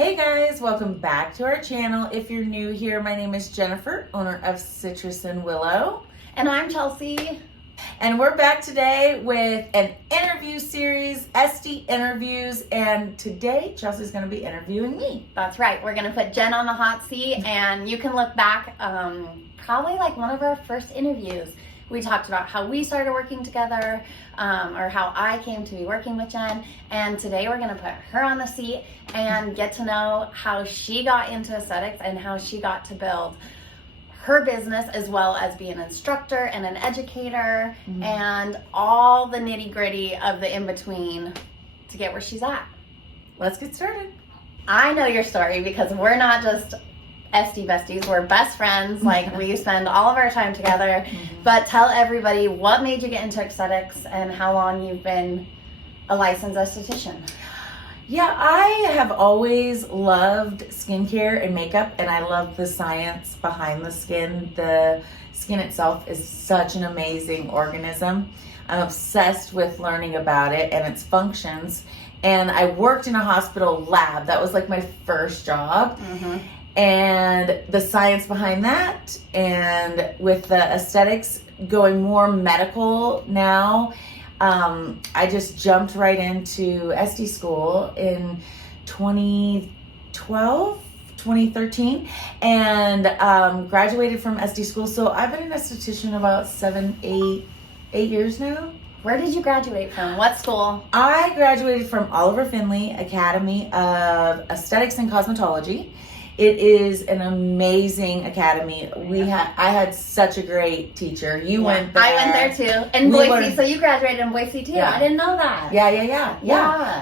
Hey guys, welcome back to our channel. If you're new here, my name is Jennifer, owner of Citrus and Willow. And I'm Chelsea. And we're back today with an interview series, ESTY interviews, and today Chelsea's going to be interviewing me. That's right. We're going to put Jen on the hot seat, and you can look back probably like one of our first interviews. We talked about how we started working together, or how I came to be working with Jen. And today we're going to put her on the seat and get to know how she got into aesthetics and how she got to build her business, as well as be an instructor and an educator, and all the nitty gritty of the in-between to get where she's at. Let's get started. I know your story because we're not just ESTY besties, we're best friends. Like, we spend all of our time together. But tell everybody, what made you get into aesthetics and how long you've been a licensed esthetician? Yeah, I have always loved skincare and makeup, and I love the science behind the skin. The skin itself is such an amazing organism. I'm obsessed with learning about it and its functions. And I worked in a hospital lab. That was like my first job. And the science behind that, and with the aesthetics going more medical now, I just jumped right into ESTY school in 2013, and graduated from ESTY school. So I've been an esthetician about 8 years now. Where did you graduate from? What school? I graduated from Oliver Finley Academy of Aesthetics and Cosmetology. It is an amazing academy. I had such a great teacher. You went there. I went there too. In Boise, so you graduated in Boise too. Yeah. I didn't know that. Yeah.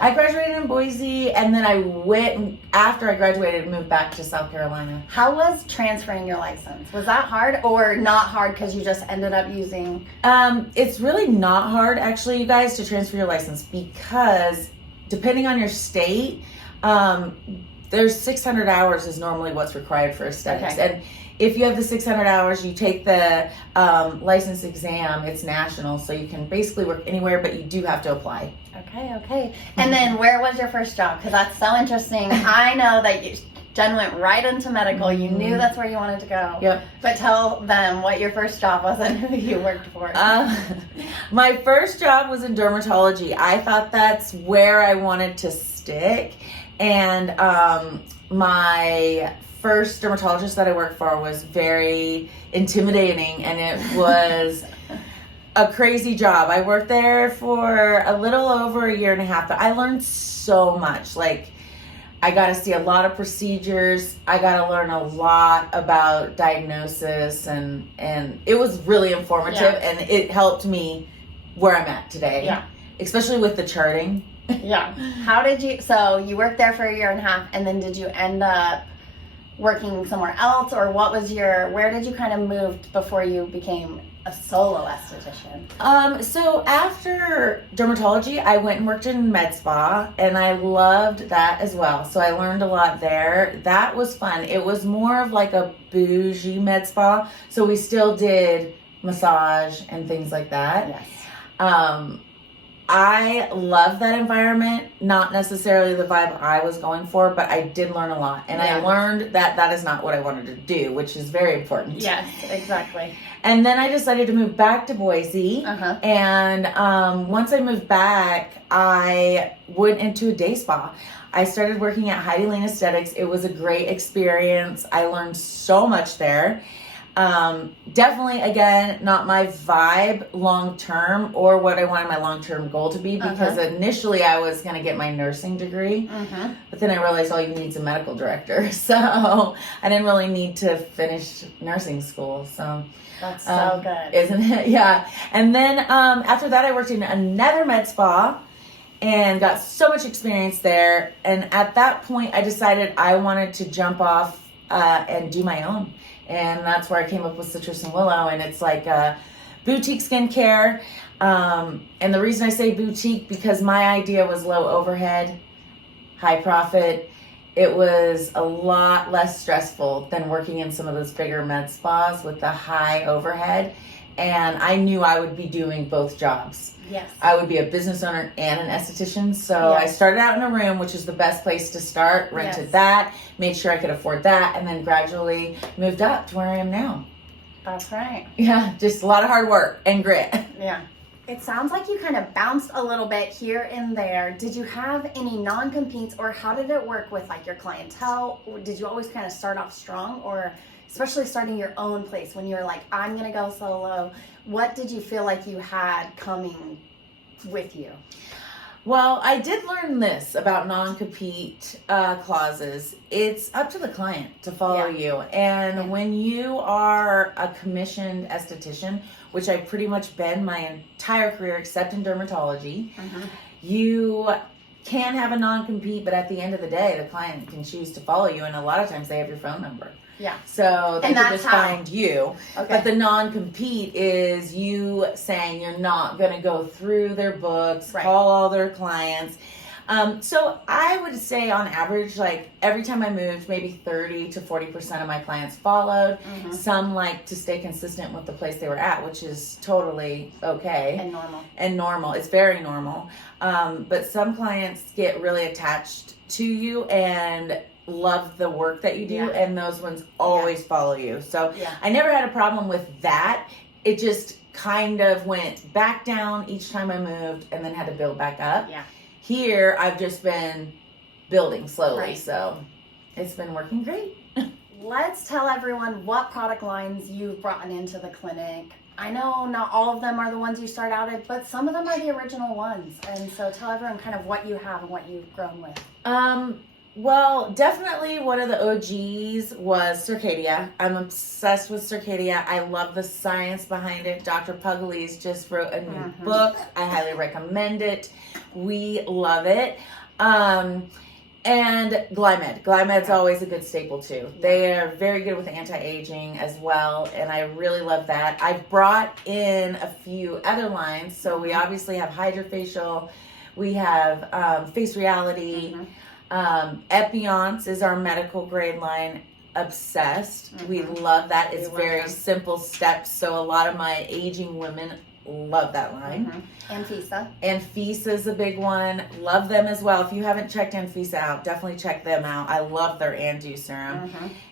I graduated in Boise, and then after I graduated, moved back to South Carolina. How was transferring your license? Was that hard or not hard because you just ended up using? It's really not hard, actually, you guys, to transfer your license, because depending on your state, there's 600 hours is normally what's required for aesthetics. Okay. And if you have the 600 hours, you take the license exam. It's national, so you can basically work anywhere, but you do have to apply. Okay. And then where was your first job? Because that's so interesting. I know that Jen went right into medical. You knew that's where you wanted to go. Yep. But tell them what your first job was and who you worked for. My first job was in dermatology. I thought that's where I wanted to stick. And my first dermatologist that I worked for was very intimidating, and it was a crazy job. I worked there for a little over a year and a half, but I learned so much. Like, I got to see a lot of procedures. I got to learn a lot about diagnosis, and it was really informative, and it helped me where I'm at today. Yeah. Especially with the charting. Yeah. How did you, so you worked there for a year and a half, and then did you end up working somewhere else, or where did you kind of move before you became a solo esthetician? So after dermatology, I went and worked in med spa, and I loved that as well. So I learned a lot there. That was fun. It was more of like a bougie med spa. So we still did massage and things like that. Yes. I love that environment, not necessarily the vibe I was going for, but I did learn a lot. And I learned that is not what I wanted to do, which is very important. Yes, exactly. And then I decided to move back to Boise. And once I moved back, I went into a day spa. I started working at Heidi Lane Aesthetics. It was a great experience. I learned so much there. Definitely, again, not my vibe long-term, or what I wanted my long-term goal to be, because initially I was going to get my nursing degree, but then I realized all you need is a medical director. So I didn't really need to finish nursing school. So that's so good. Isn't it? Yeah. And then, after that, I worked in another med spa and got so much experience there. And at that point, I decided I wanted to jump off, and do my own. And that's where I came up with Citrus and Willow, and it's like a boutique skincare. And the reason I say boutique, because my idea was low overhead, high profit. It was a lot less stressful than working in some of those bigger med spas with the high overhead. and I knew I would be doing both jobs. Yes. I would be a business owner and an esthetician. So I started out in a room, which is the best place to start, rented that, made sure I could afford that, and then gradually moved up to where I am now. That's right. Yeah, just a lot of hard work and grit. Yeah. It sounds like you kind of bounced a little bit here and there. Did you have any non-competes, or how did it work with like your clientele? Or did you always kind of start off strong, or especially starting your own place when you were like, I'm going to go solo? What did you feel like you had coming with you? Well, I did learn this about non-compete clauses. It's up to the client to follow you. And when you are a commissioned esthetician, which I've pretty much been my entire career except in dermatology, you can have a non-compete, but at the end of the day, the client can choose to follow you. And a lot of times they have your phone number. Yeah. So they can just find you. Okay. But the non-compete is you saying you're not going to go through their books, call all their clients. So I would say on average, like every time I moved, maybe 30 to 40% of my clients followed. Some like to stay consistent with the place they were at, which is totally okay. And normal. It's very normal. But some clients get really attached to you and love the work that you do, and those ones always follow you. So I never had a problem with that. It just kind of went back down each time I moved and then had to build back up. Here, I've just been building slowly, so it's been working great. Let's tell everyone what product lines you've brought into the clinic. I know not all of them are the ones you start out at, but some of them are the original ones. And so tell everyone kind of what you have and what you've grown with. Well, definitely one of the OGs was Circadia. I'm obsessed with Circadia. I love the science behind it. Dr. Pugliese just wrote a new book. I highly recommend it. We love it. And Glymed. Glymed's always a good staple too. They are very good with anti-aging as well, and I really love that. I've brought in a few other lines. So we obviously have Hydrofacial. We have Face Reality. Epionce is our medical grade line. Obsessed. We love that. It's very simple steps, so a lot of my aging women love that line. Anfisa. Anfisa is a big one. Love them as well. If you haven't checked Anfisa out, definitely check them out. I love their Andu serum.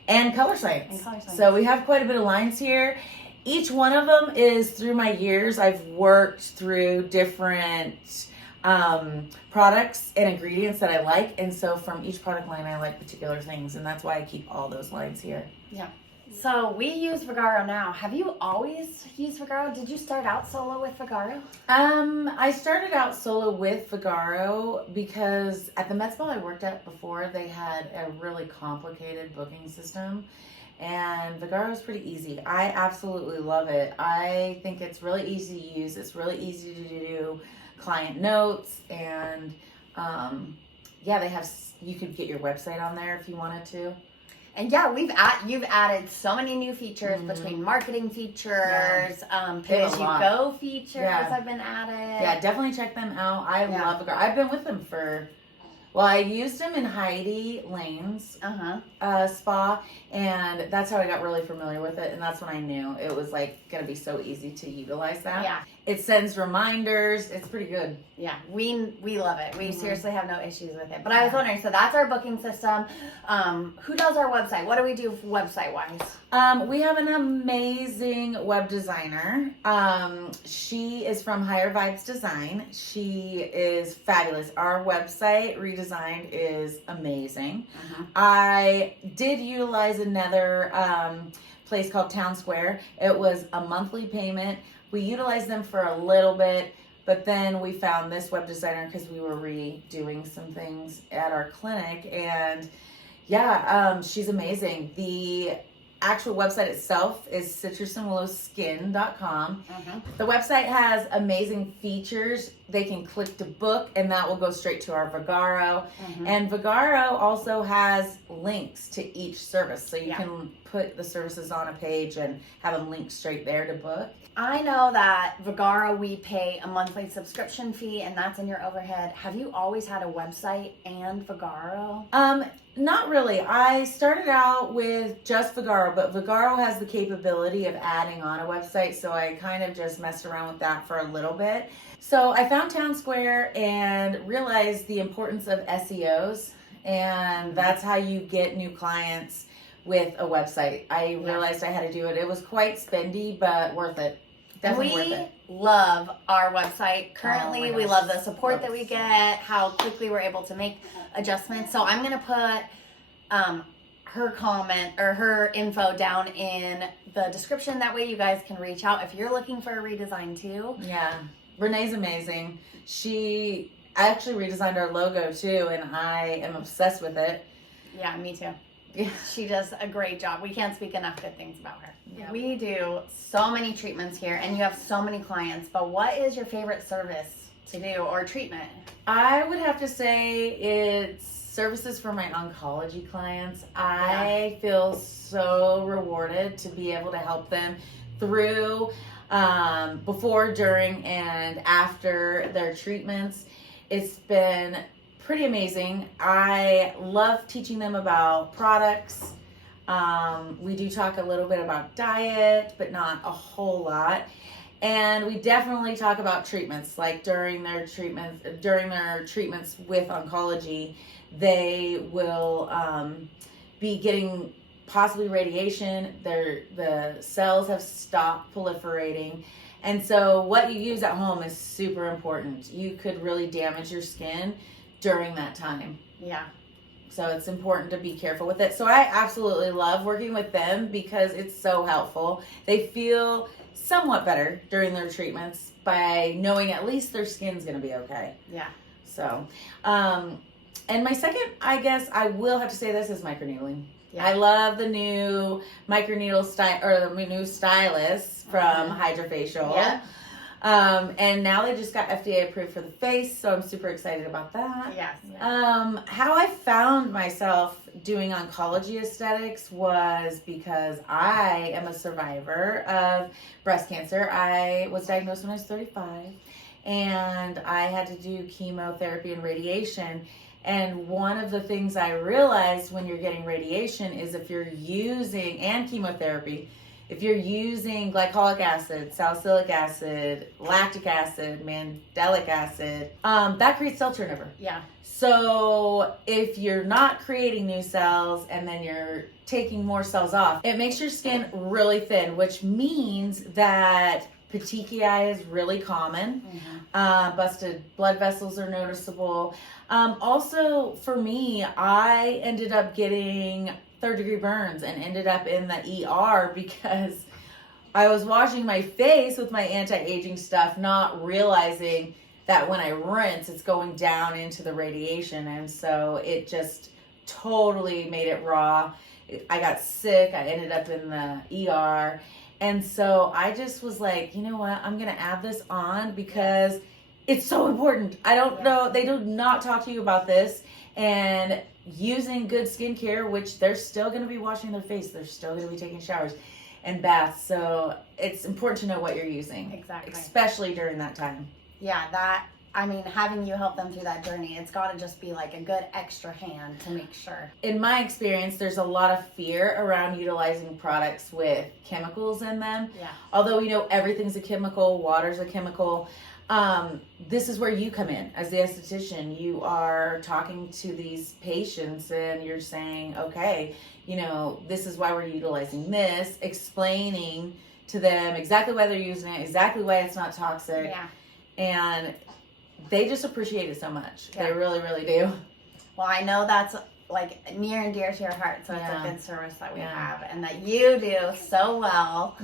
And Color Science. So we have quite a bit of lines here. Each one of them is through my years. I've worked through different products and ingredients that I like, and so from each product line I like particular things, and that's why I keep all those lines here. So we use Vigaro now. Have you always used Vigaro? Did you start out solo with Vigaro? I started out solo with Vigaro because at the med spa I worked at before, they had a really complicated booking system, and Vigaro is pretty easy. I absolutely love it. I think it's really easy to use. It's really easy to do client notes, and they have, you could get your website on there if you wanted to. And you've added so many new features between marketing features, pay-as-you-go features have been added. Yeah, definitely check them out. I love Vigaro. I've been with them for, I used them in Heidi Lane's spa, and that's how I got really familiar with it, and that's when I knew it was like going to be so easy to utilize that. It sends reminders. It's pretty good. We love it. We seriously have no issues with it. But I was wondering, so that's our booking system. Who does our website? What do we do website-wise? We have an amazing web designer. She is from Higher Vibes Design. She is fabulous. Our website redesigned is amazing. I did utilize another place called Town Square. It was a monthly payment. We utilized them for a little bit, but then we found this web designer because we were redoing some things at our clinic, and she's amazing. The actual website itself is citrusandwillowskin.com. The website has amazing features. they can click to book, and that will go straight to our Vagaro. And Vagaro also has links to each service, so you can put the services on a page and have them linked straight there to book. I know that Vagaro, we pay a monthly subscription fee, and that's in your overhead. Have you always had a website and Vagaro? Not really. I started out with just Vagaro, but Vagaro has the capability of adding on a website, so I kind of just messed around with that for a little bit. So I found Town Square and realized the importance of SEOs, and that's how you get new clients with a website. I realized I had to do it. It was quite spendy, but worth it. Definitely worth it. We love our website. Currently, we love the support that we get, how quickly we're able to make adjustments. So I'm going to put her comment or her info down in the description. That way you guys can reach out if you're looking for a redesign too. Yeah. Renee's amazing. I actually redesigned our logo too, and I am obsessed with it. Yeah, me too. Yeah. She does a great job. We can't speak enough good things about her. Yeah. We do so many treatments here, and you have so many clients, but what is your favorite service to do or treatment? I would have to say it's services for my oncology clients. I feel so rewarded to be able to help them through before, during, and after their treatments. It's been pretty amazing. I love teaching them about products. We do talk a little bit about diet, but not a whole lot. And we definitely talk about treatments, like during their treatments with oncology, they will be getting possibly radiation. The cells have stopped proliferating. And so what you use at home is super important. You could really damage your skin during that time. Yeah. So it's important to be careful with it. So I absolutely love working with them because it's so helpful. They feel somewhat better during their treatments by knowing at least their skin's going to be okay. Yeah. So, and my second, I guess I will have to say this, is microneedling. Yeah. I love the new microneedle style, or the new stylus from Hydrofacial. Yeah. And now they just got FDA approved for the face, so I'm super excited about that. Yes. How I found myself doing oncology aesthetics was because I am a survivor of breast cancer. I was diagnosed when I was 35, and I had to do chemotherapy and radiation. And one of the things I realized when you're getting radiation is if you're using, and chemotherapy, if you're using glycolic acid, salicylic acid, lactic acid, mandelic acid, that creates cell turnover. Yeah. So if you're not creating new cells and then you're taking more cells off, it makes your skin really thin, which means that petechiae is really common. Busted blood vessels are noticeable. Also, for me, I ended up getting third-degree burns and ended up in the ER because I was washing my face with my anti-aging stuff, not realizing that when I rinse, it's going down into the radiation. And so it just totally made it raw. I got sick. I ended up in the ER. And so I just was like, you know what? I'm going to add this on because it's so important. I don't know. They do not talk to you about this. And using good skincare, which they're still going to be washing their face. They're still going to be taking showers and baths. So it's important to know what you're using. Exactly. Especially during that time. Yeah, having you help them through that journey, it's got to just be like a good extra hand to make sure. In my experience, there's a lot of fear around utilizing products with chemicals in them. Yeah. Although we know everything's a chemical, water's a chemical. This is where you come in as the esthetician. You are talking to these patients and you're saying, okay, this is why we're utilizing this, explaining to them exactly why they're using it, exactly why it's not toxic. Yeah. And they just appreciate it so much. Yeah. They really, really do. Well, I know that's like near and dear to your heart, so it's a good service that we have and that you do so well.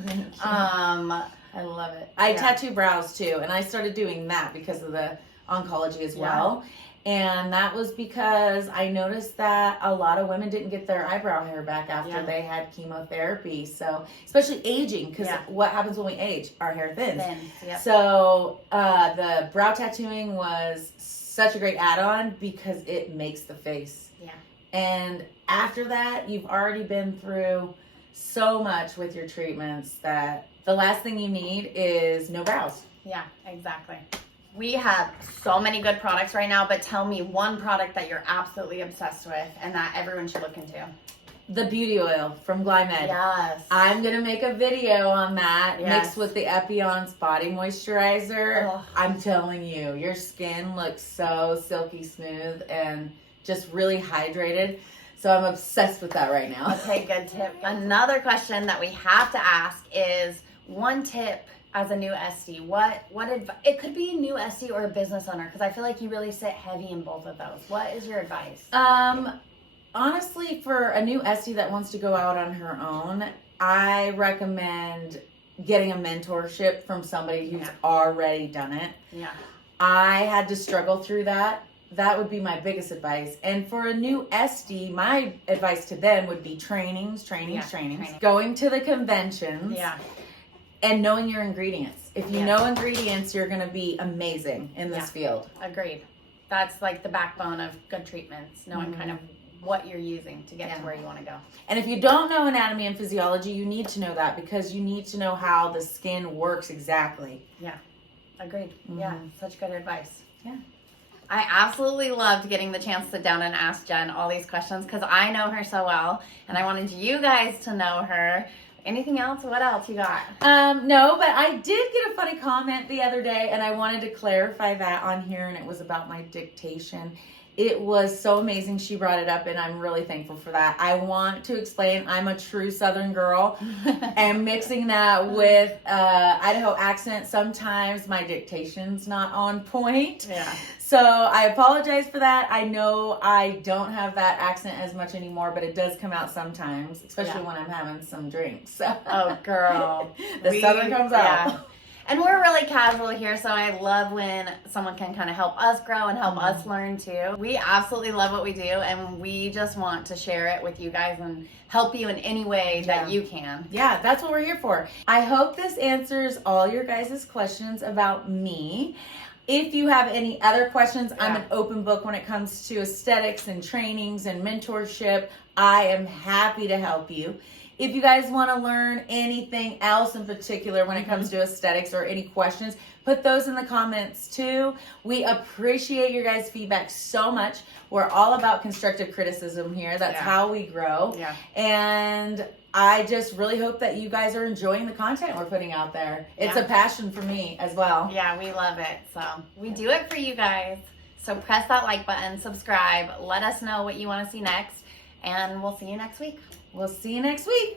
I love it. I tattoo brows too, and I started doing that because of the oncology as well. And that was because I noticed that a lot of women didn't get their eyebrow hair back after they had chemotherapy. So, especially aging, because what happens when we age? Our hair thins. So, the brow tattooing was such a great add-on because it makes the face. And after that, you've already been through so much with your treatments that the last thing you need is no brows. Yeah, exactly. We have so many good products right now, but tell me one product that you're absolutely obsessed with and that everyone should look into. The beauty oil from Glymed. Yes. I'm going to make a video on that mixed with the Epion's body moisturizer. Oh. I'm telling you, your skin looks so silky smooth and just really hydrated. So I'm obsessed with that right now. Okay, good tip. Another question that we have to ask is one tip as a new ESTY, it could be a new ESTY or a business owner, because I feel like you really sit heavy in both of those. What is your advice? Honestly, for a new ESTY that wants to go out on her own, I recommend getting a mentorship from somebody who's already done it. Yeah. I had to struggle through that. That would be my biggest advice. And for a new ESTY, my advice to them would be trainings. Going to the conventions. Yeah. And knowing your ingredients. If you know ingredients, you're going to be amazing in this field. Agreed. That's like the backbone of good treatments, knowing kind of what you're using to get to where you want to go. And if you don't know anatomy and physiology, you need to know that because you need to know how the skin works exactly. Yeah, agreed. Yeah, such good advice. Yeah. I absolutely loved getting the chance to sit down and ask Jen all these questions because I know her so well and I wanted you guys to know her. Anything else? What else you got? No, but I did get a funny comment the other day and I wanted to clarify that on here, and it was about my dictation. It was so amazing she brought it up and I'm really thankful for that. I want to explain I'm a true Southern girl and mixing that with Idaho accent, sometimes my dictation's not on point. Yeah. So I apologize for that. I know I don't have that accent as much anymore, but it does come out sometimes, especially when I'm having some drinks. Oh, girl. The Southern comes out. And we're really casual here, so I love when someone can kind of help us grow and help us learn too. We absolutely love what we do, and we just want to share it with you guys and help you in any way that you can. Yeah, that's what we're here for. I hope this answers all your guys' questions about me. If you have any other questions, I'm an open book when it comes to aesthetics and trainings and mentorship. I am happy to help you. If you guys want to learn anything else in particular when it comes to aesthetics or any questions, put those in the comments too. We appreciate your guys' feedback so much. We're all about constructive criticism here. That's how we grow. Yeah. And I just really hope that you guys are enjoying the content we're putting out there. It's a passion for me as well. Yeah, we love it. So we do it for you guys. So press that like button, subscribe, let us know what you want to see next, and we'll see you next week. We'll see you next week.